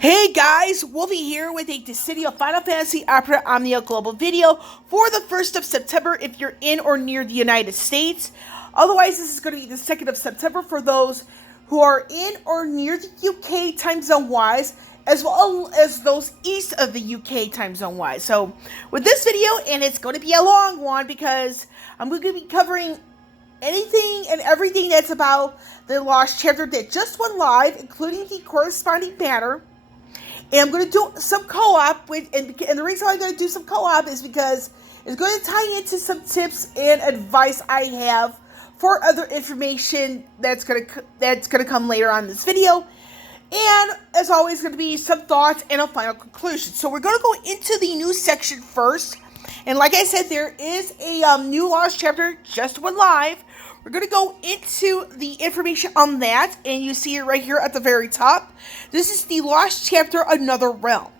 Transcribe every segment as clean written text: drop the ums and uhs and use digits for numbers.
Hey guys, Wolvie here with a Dissidia Final Fantasy Opera Omnia Global video for the 1st of September if you're in or near the United States. Otherwise, this is going to be the 2nd of September for those who are in or near the UK time zone wise, as well as those east of the UK time zone wise. So, with this video, and it's going to be a long one because I'm going to be covering anything and everything that's about the Lost Chapter that just went live, including the corresponding banner. And I'm going to do some co-op, and the reason why I'm going to do some co-op is because it's going to tie into some tips and advice I have for other information that's going to come later on in this video. And as always, going to be some thoughts and a final conclusion. So we're going to go into the news section first. And like I said, there is a new Lost Chapter just went live. We're going to go into the information on that, and you see it right here at the very top. This is the Lost Chapter, Another Realm.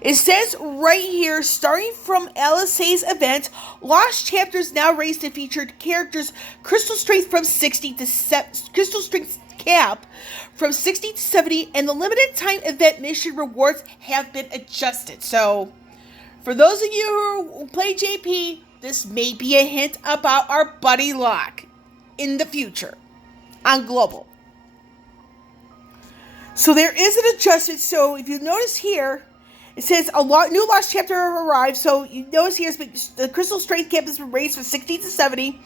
It says right here, starting from Alisaie's event, Lost Chapters now raised to feature characters' crystal strength from 60 to crystal strength cap from 60 to 70, and the limited time event mission rewards have been adjusted. So, for those of you who play JP, this may be a hint about our buddy Locke in the future on Global. So there is an adjustment. So if you notice here, it says new Lost Chapter arrived. So you notice here the Crystal Strength cap has been raised from 60 to 70.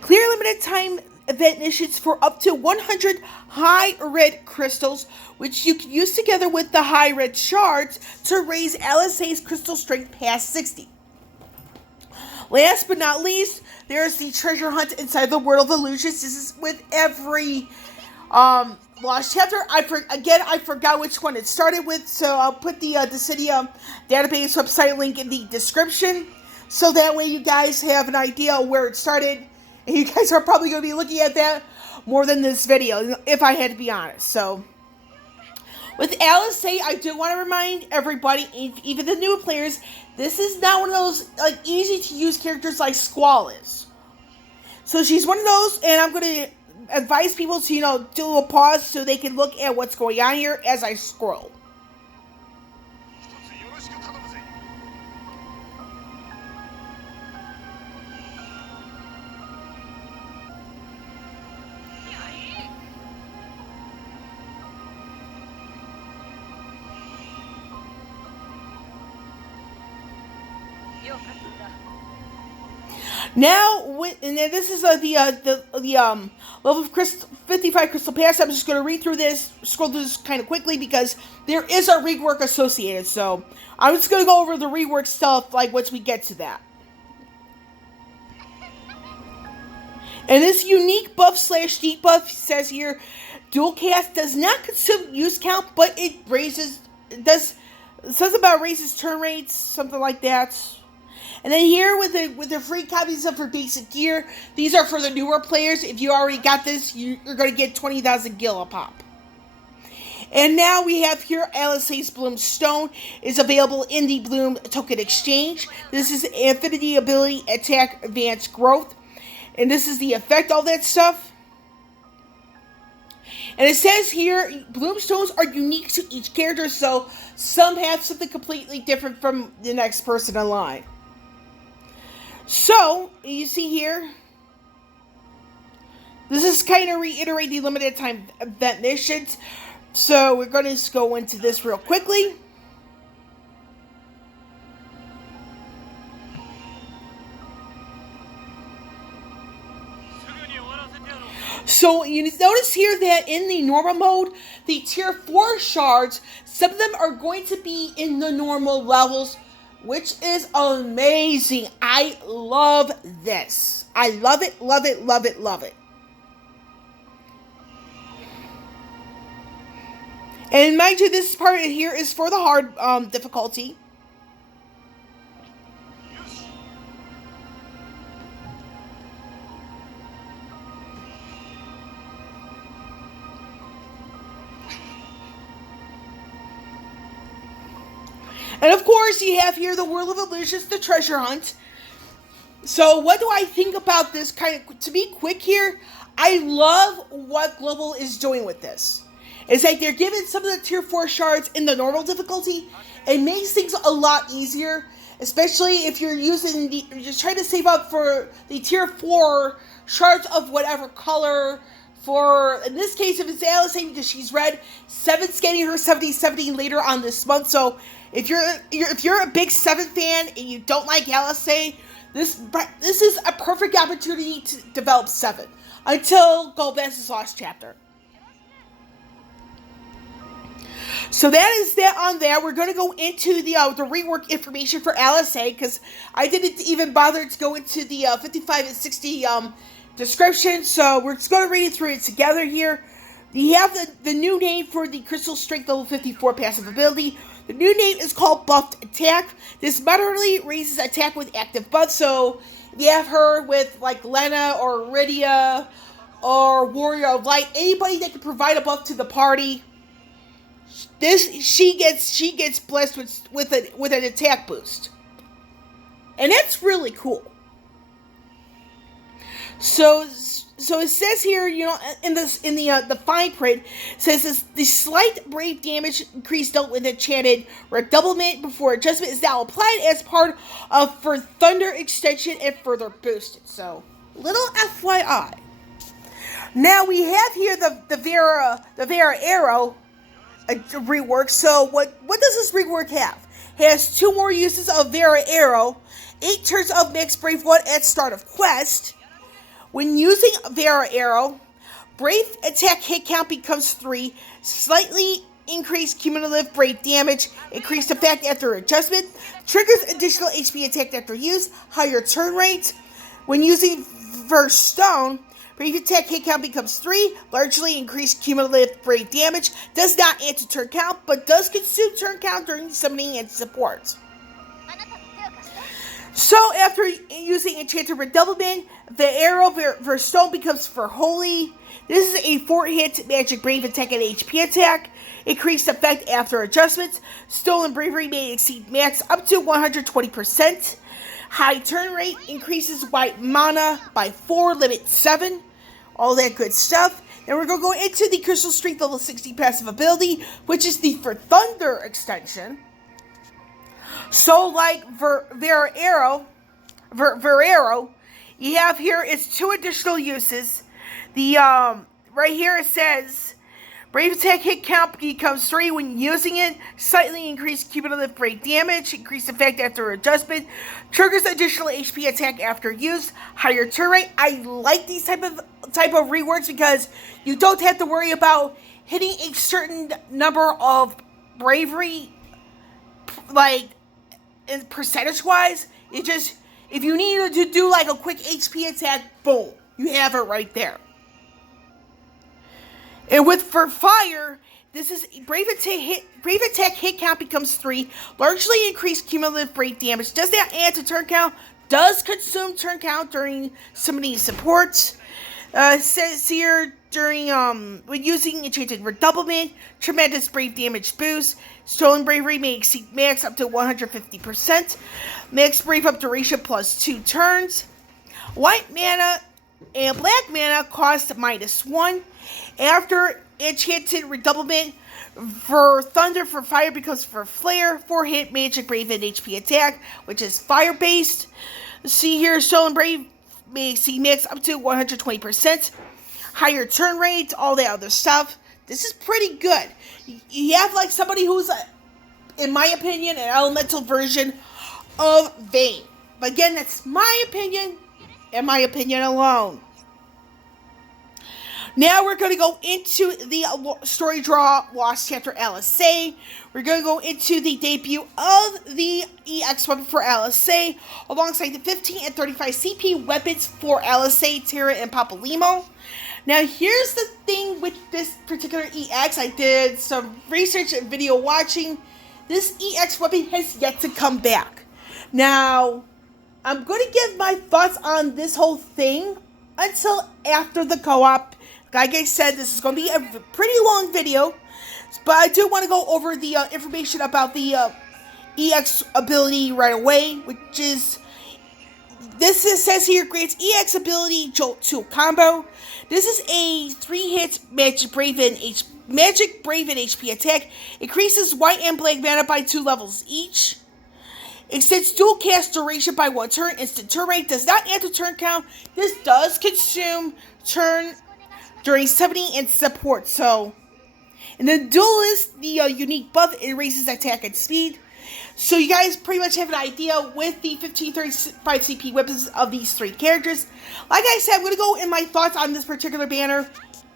Clear limited time event missions for up to 100 high red crystals, which you can use together with the high red shards to raise Alisaie's crystal strength past 60. Last but not least, there's the treasure hunt inside the World of Illusions. This is with every Lost Chapter. I forgot which one it started with, so I'll put the Dissidia database website link in the description, so that way you guys have an idea where it started, and you guys are probably going to be looking at that more than this video, if I had to be honest. So, with Alisaie, I do want to remind everybody, even the newer players, this is not one of those easy to use characters like Squall is. So she's one of those, and I'm going to advise people to do a pause so they can look at what's going on here as I scroll. Now, this is the level of 55 Crystal Pass. I'm just going to read through this, scroll through this kind of quickly because there is a rework associated. So I'm just going to go over the rework stuff once we get to that. And this unique buff/debuff says here, dual cast does not consume use count, but it says about raises turn rates, something like that. And then here with the free copies of her basic gear, these are for the newer players. If you already got this, you're going to get 20,000 gil a pop. And now we have here Alisaie's Bloom Stone is available in the Bloom Token Exchange. This is Affinity Ability Attack Advanced Growth. And this is the effect, all that stuff. And it says here, Bloomstones are unique to each character, so some have something completely different from the next person in line. So, you see here, this is kind of reiterate the limited time event missions. So, we're going to just go into this real quickly. So, you notice here that in the normal mode, the tier 4 shards, some of them are going to be in the normal levels, which is amazing. I love this. I love it, love it, love it, love it. And mind you, this part here is for the hard difficulty. And of course, you have here the World of Illusions, the treasure hunt. So what do I think about this? To be quick here, I love what Global is doing with this. is that they're giving some of the tier 4 shards in the normal difficulty. It makes things a lot easier, especially if you're you're just trying to save up for the tier 4 shards of whatever color. For, in this case, if it's Alisaie, because she's red, 7's getting her 70 later on this month. So if you're a big 7 fan and you don't like Alisaie, this is a perfect opportunity to develop 7 until Golbez's Lost Chapter. So that is that on that. We're going to go into the rework information for Alisaie, because I didn't even bother to go into the 55 and 60 description, so we're just going to read through it together here. You have the new name for the Crystal Strength level 54 passive ability. The new name is called Buffed Attack. This moderately raises attack with active buff, so if you have her with like Lena or Rydia or Warrior of Light, anybody that can provide a buff to the party, she gets blessed with an attack boost. And that's really cool. So it says here, in the fine print, it says the slight brave damage increase dealt with enchanted redoublement before adjustment is now applied as part of for thunder extension and further boosted. So, little FYI. Now we have here the Vera arrow rework. So what does this rework have? It has 2 more uses of Vera arrow, 8 turns of max brave 1 at start of quest. When using Vera arrow, brave attack hit count becomes 3, slightly increased cumulative brave damage, increased effect after adjustment, triggers additional HP attack after use, higher turn rate. When using Verse Stone, brave attack hit count becomes 3, largely increased cumulative brave damage, does not add to turn count, but does consume turn count during summoning and support. So, after using Enchanted Redoublement, the arrow for Stone becomes for Holy. This is a 4-hit magic brave attack and HP attack. Increased effect after adjustments. Stolen Bravery may exceed max up to 120%. High turn rate increases white mana by 4, limit 7. All that good stuff. And we're going to go into the Crystal Strength level 60 passive ability, which is the For Thunder extension. So, like Vera arrow, you have here is 2 additional uses. The right here it says brave attack hit count becomes 3 when using it. Slightly increased cumulative brave damage. Increased effect after adjustment. Triggers additional HP attack after use. Higher turn rate. I like these type of reworks because you don't have to worry about hitting a certain number of bravery, like percentage wise. It just, if you need to do like a quick HP attack, boom, you have it right there. And for fire, this is brave attack hit count becomes 3, largely increased cumulative brave damage. Does that add to turn count? Does consume turn count during summoning supports. Says here during when using Enchanted Redoublement, tremendous brave damage boost. Stolen Bravery may exceed max up to 150%. Max brave up duration plus 2 turns. White mana and black mana cost -1. After Enchanted Redoublement, for Thunder for Fire becomes for Flare, 4-hit magic brave and HP attack, which is fire based. See here, Stolen Brave may exceed max up to 120%. Higher turn rate, all that other stuff. This is pretty good. You have like somebody who's, in my opinion, an elemental version of Vayne. But again, that's my opinion, and my opinion alone. Now we're going to go into the story draw Lost Chapter Alisaie. We're going to go into the debut of the EX weapon for Alisaie, alongside the 15 and 35 CP weapons for Alisaie, Terra, and Papalymo. Now here's the thing with this particular EX. I did some research and video watching. This EX weapon has yet to come back. Now, I'm going to give my thoughts on this whole thing until after the co-op. Like I said, this is going to be a pretty long video, but I do want to go over the information about the EX ability right away, which is, says here, grants EX ability Jolt 2 combo. This is a 3-hit Magic Brave and Magic Brave and HP attack. Increases white and black mana by 2 levels each. Extends dual cast duration by 1 turn. Instant turn rate. Does not add to turn count. This does consume turn during 70 and support. So, and then Duelist, the unique buff, it raises attack and speed. So you guys pretty much have an idea with the 1535 CP weapons of these 3 characters. Like I said, I'm going to go in my thoughts on this particular banner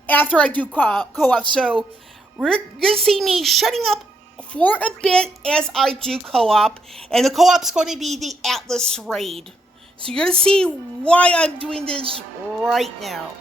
after I do co-op. So we're going to see me shutting up for a bit as I do co-op. And the co-op's going to be the Atlas Raid. So you're going to see why I'm doing this right now.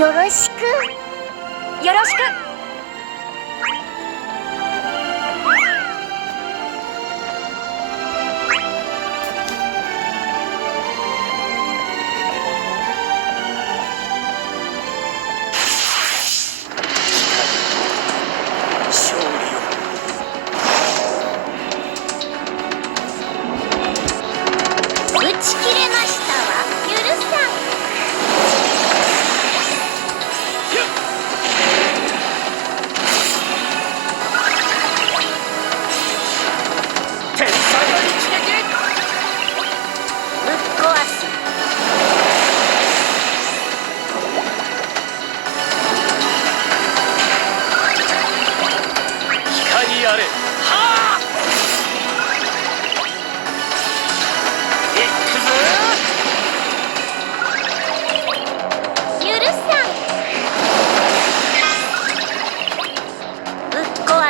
よろしくよろしく。こ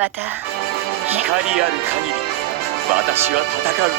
また光ある限り私は戦う。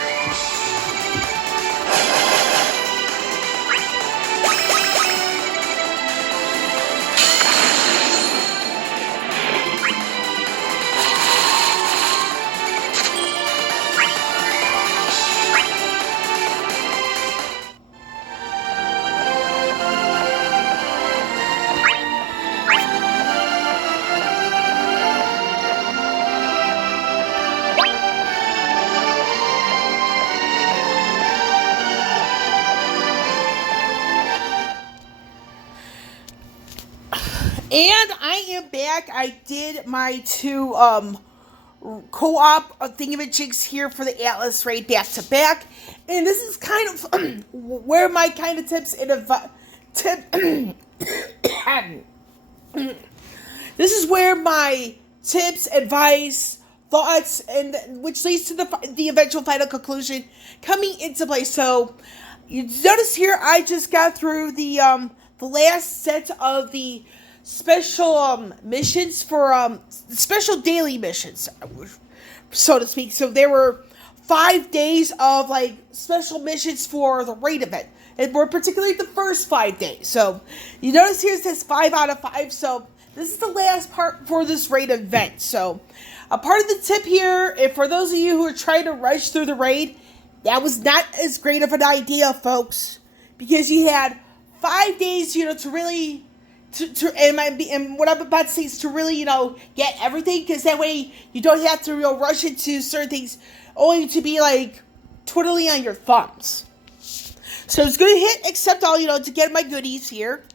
And I am back. I did my 2 co-op thingamajigs here for the Atlas raid back to back. And this is kind of where my kind of tips and this is where my tips, advice, thoughts, and which leads to the eventual final conclusion coming into play. So you notice here I just got through the last set of the special missions for special daily missions, so to speak. So there were 5 days of like special missions for the raid event, and more particularly the first 5 days. So you notice here it says 5 out of 5. So this is the last part for this raid event. So a part of the tip here, and for those of you who are trying to rush through the raid, that was not as great of an idea, folks, because you had 5 days, to really. And what I'm about to say is to really, get everything, because that way you don't have to rush into certain things only to be, like, twiddling on your thumbs. So it's going to hit accept all, to get my goodies here.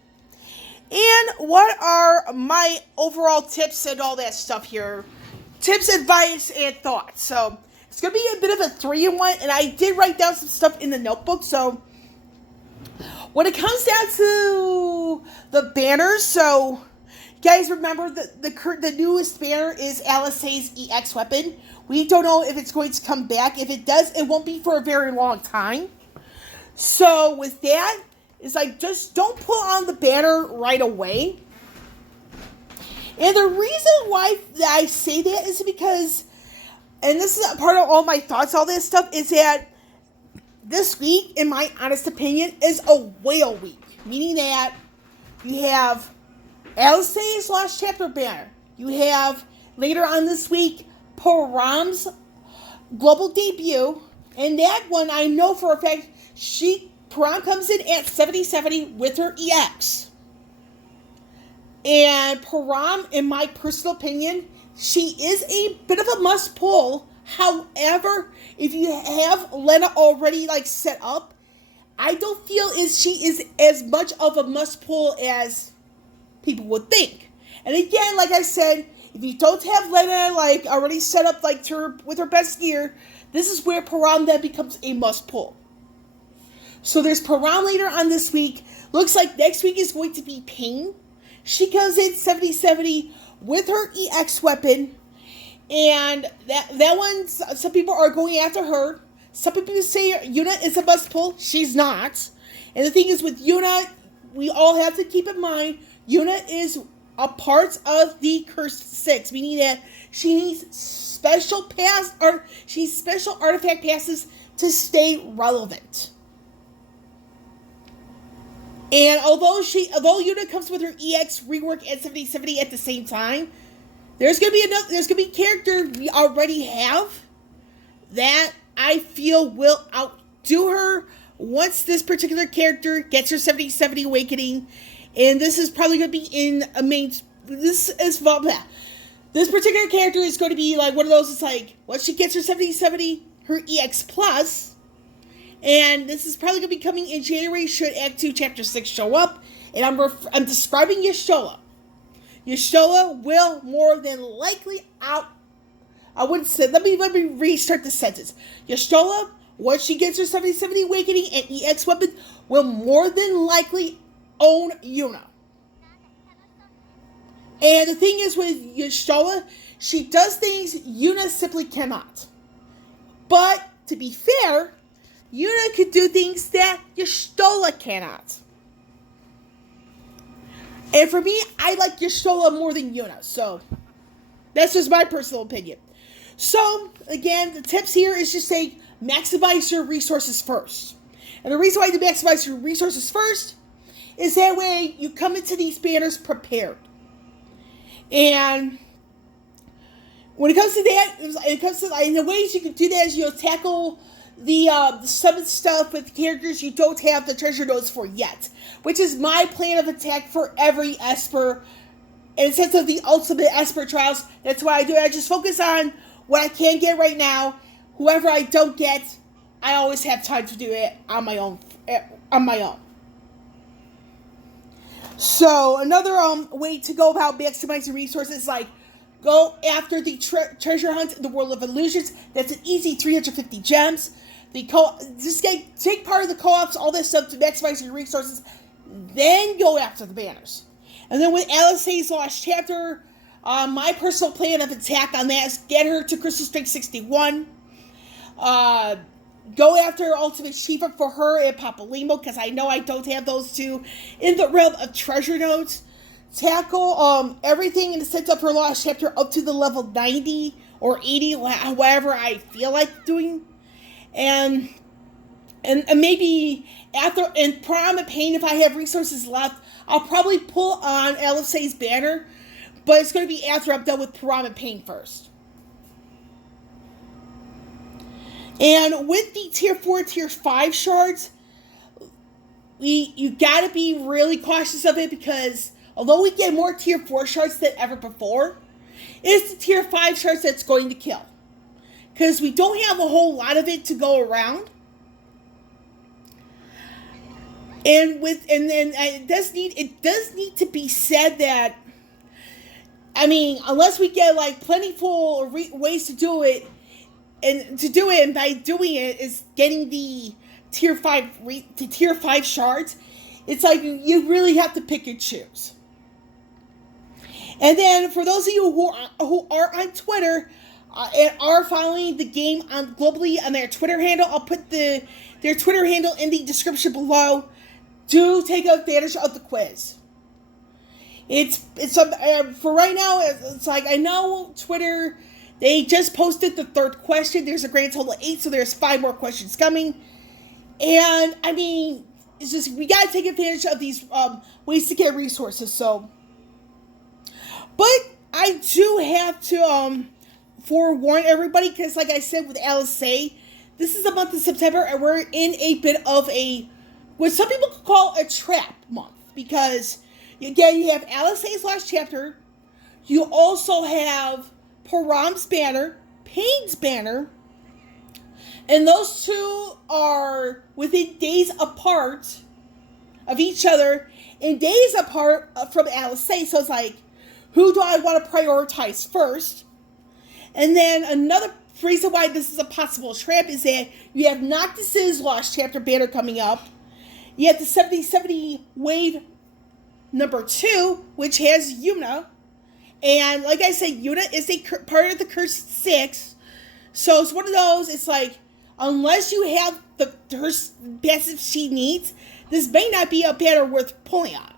And what are my overall tips and all that stuff here? Tips, advice, and thoughts. So it's going to be a bit of a 3-in-1, and I did write down some stuff in the notebook, so when it comes down to the banners, so you guys remember the newest banner is Alisaie's EX weapon. We don't know if it's going to come back. If it does, it won't be for a very long time. So with that, it's like, just don't put on the banner right away. And the reason why I say that is because, and this is part of all my thoughts, all this stuff, is that this week, in my honest opinion, is a whale week. Meaning that you have Alisaie's Lost Chapter banner. You have, later on this week, Porom's global debut. And that one, I know for a fact, Porom comes in at 7070 with her EX. And Porom, in my personal opinion, she is a bit of a must-pull. However, if you have Lena already set up, I don't feel she is as much of a must-pull as people would think. And again, like I said, if you don't have Lena already set up with her best gear, this is where Porom then becomes a must-pull. So there's Porom later on this week. Looks like next week is going to be Paine. She comes in 7070 with her EX weapon. And that one, some people are going after her. Some people say Yuna is a must pull. She's not. And the thing is, with Yuna, we all have to keep in mind, Yuna is a part of the Cursed Six, meaning that she needs special artifact passes to stay relevant. And although Yuna comes with her EX rework and 7070 at the same time, there's gonna be a character we already have that I feel will outdo her once this particular character gets her 7070 awakening. And this is probably gonna be in a main. This particular character is going to be one of those. It's once she gets her 7070, her EX plus. And this is probably going to be coming in January should Act 2 Chapter 6 show up. And I'm describing Y'shtola. Y'shtola will more than likely I wouldn't say, let me restart the sentence. Y'shtola, once she gets her 7070 awakening and EX weapon, will more than likely own Yuna. And the thing is with Y'shtola, she does things Yuna simply cannot. But, to be fair, Yuna could do things that Y'shtola cannot. And for me, I like Y'shtola more than Yuna, so That's just my personal opinion. So, again, the tips here is just say maximize your resources first. And the reason why you maximize your resources first is that way you come into these banners prepared. And when it comes to that, and the ways you can do that is tackle the summon stuff with characters you don't have the treasure notes for yet, which is my plan of attack for every Esper. In the sense of the ultimate Esper trials, that's why I do it. I just focus on what I can get right now. Whoever I don't get, I always have time to do it on my own. So another way to go about maximizing resources, like go after the treasure hunt in the World of Illusions. That's an easy 350 gems. Take part of the co-ops, all this stuff to maximize your resources. Then go after the banners. And then with Alisaie's Lost Chapter, my personal plan of attack on that is get her to Crystal Strength 61. Go after Ultimate Shiva for her and Papalimo, because I know I don't have those two in the realm of treasure notes. Tackle everything in the sense of her Lost Chapter up to the level 90 or 80, whatever I feel like doing. And maybe after Porom and Paine, if I have resources left, I'll probably pull on Alisaie's banner, but it's going to be after I'm done with Porom and Paine first. And with the Tier 4, Tier 5 shards, you got to be really cautious of it, because although we get more Tier 4 shards than ever before, it's the Tier 5 shards that's going to kill. Because we don't have a whole lot of it to go around. It does need to be said that, I mean, unless we get like plentiful ways to do it, and by doing it is getting the tier 5 shards, it's like you really have to pick and choose. And then for those of you who are on Twitter and are following the game globally on their Twitter handle, I'll put their Twitter handle in the description below. Do take advantage of the quiz. It's for right now. It's like, I know Twitter, they just posted the 3rd question. There's a grand total of 8, so there's 5 more questions coming. And I mean, it's just, we gotta take advantage of these ways to get resources. So, but I do have to forewarn everybody, because like I said with Alisaie, this is the month of September, and we're in a bit of what some people could call a trap month, because again, you have Alisaie's Lost Chapter, you also have Porom's banner, Paine's banner, and those two are within days apart of each other, and days apart from Alisaie, so it's like, who do I want to prioritize first? And then another reason why this is a possible trap is that you have Noctis' Lost Chapter banner coming up. You have the 70/70 wave number 2, which has Yuna. And like I said, Yuna is a part of the Cursed 6. So it's one of those, it's like, unless you have her passive she needs, this may not be a banner worth pulling on.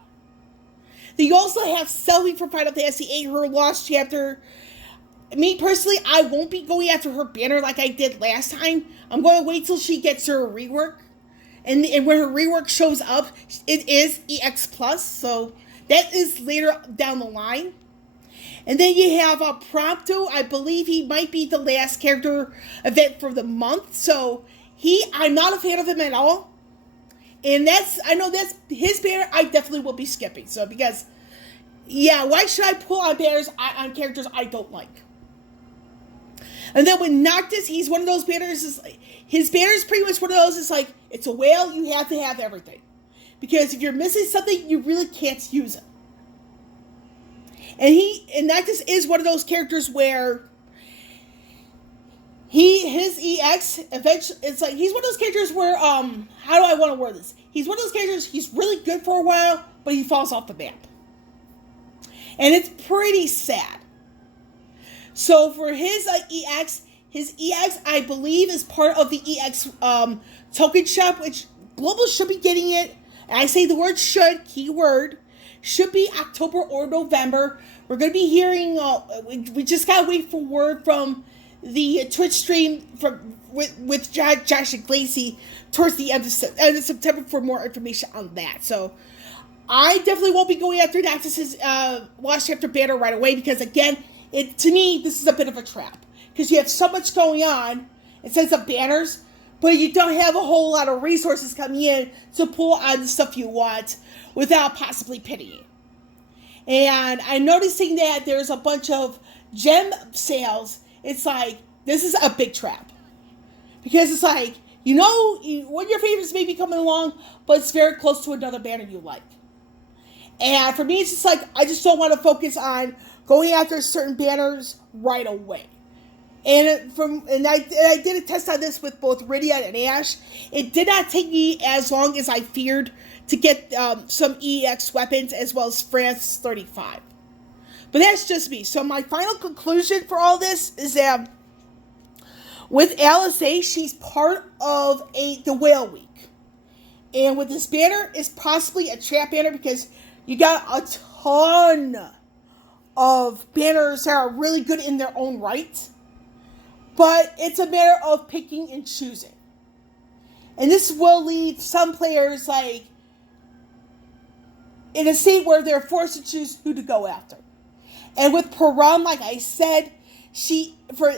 Then you also have Selphie from Final Fantasy VIII, her Lost Chapter. Me personally, I won't be going after her banner like I did last time. I'm going to wait till she gets her rework. And when her rework shows up, it is EX+, so that is later down the line. And then you have Prompto. I believe he might be the last character event for the month, so I'm not a fan of him at all. And I know that's his banner I definitely will be skipping. So because, yeah, why should I pull on banners on characters I don't like? And then with Noctis, he's one of those banners, his banner is pretty much one of those, it's like, it's a whale, you have to have everything. Because if you're missing something, you really can't use it. And Noctis is one of those characters where his EX, eventually, it's like, he's one of those characters where, how do I want to word this? He's one of those characters, he's really good for a while, but he falls off the map. And it's pretty sad. So for his EX, I believe, is part of the EX token shop, which Global should be getting it. And I say the word should, keyword, should be October or November. We're going to be hearing, we just got to wait for word from the Twitch stream with Josh and Glacy towards the end of September for more information on that. So I definitely won't be going after Noctis's Lost Chapter banner right away because, again, to me, this is a bit of a trap. Because you have so much going on in sense of banners, but you don't have a whole lot of resources coming in to pull on the stuff you want without possibly pitting it. And I'm noticing that there's a bunch of gem sales. It's like, this is a big trap. Because it's like, you know, one of your favorites may be coming along, but it's very close to another banner you like. And for me, it's just like, I just don't want to focus on going after certain banners right away. And I did a test on this with both Rydia and Ash. It did not take me as long as I feared to get some EX weapons as well as France 35. But that's just me. So my final conclusion for all this is that with Alisaie, she's part of the Whale Week. And with this banner, it's possibly a trap banner because you got a ton of banners that are really good in their own right. But it's a matter of picking and choosing. And this will leave some players like in a state where they're forced to choose who to go after. And with Porom, like I said, for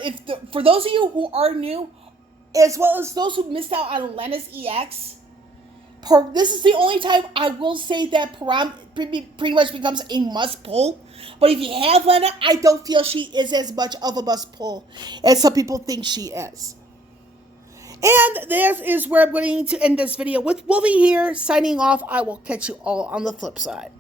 those of you who are new, as well as those who missed out on Lena's EX, this is the only time I will say that Porom pretty much becomes a must pull. But if you have Lena, I don't feel she is as much of a must pull as some people think she is. And that is where I'm going to end this video with Wolvie here, signing off. I will catch you all on the flip side.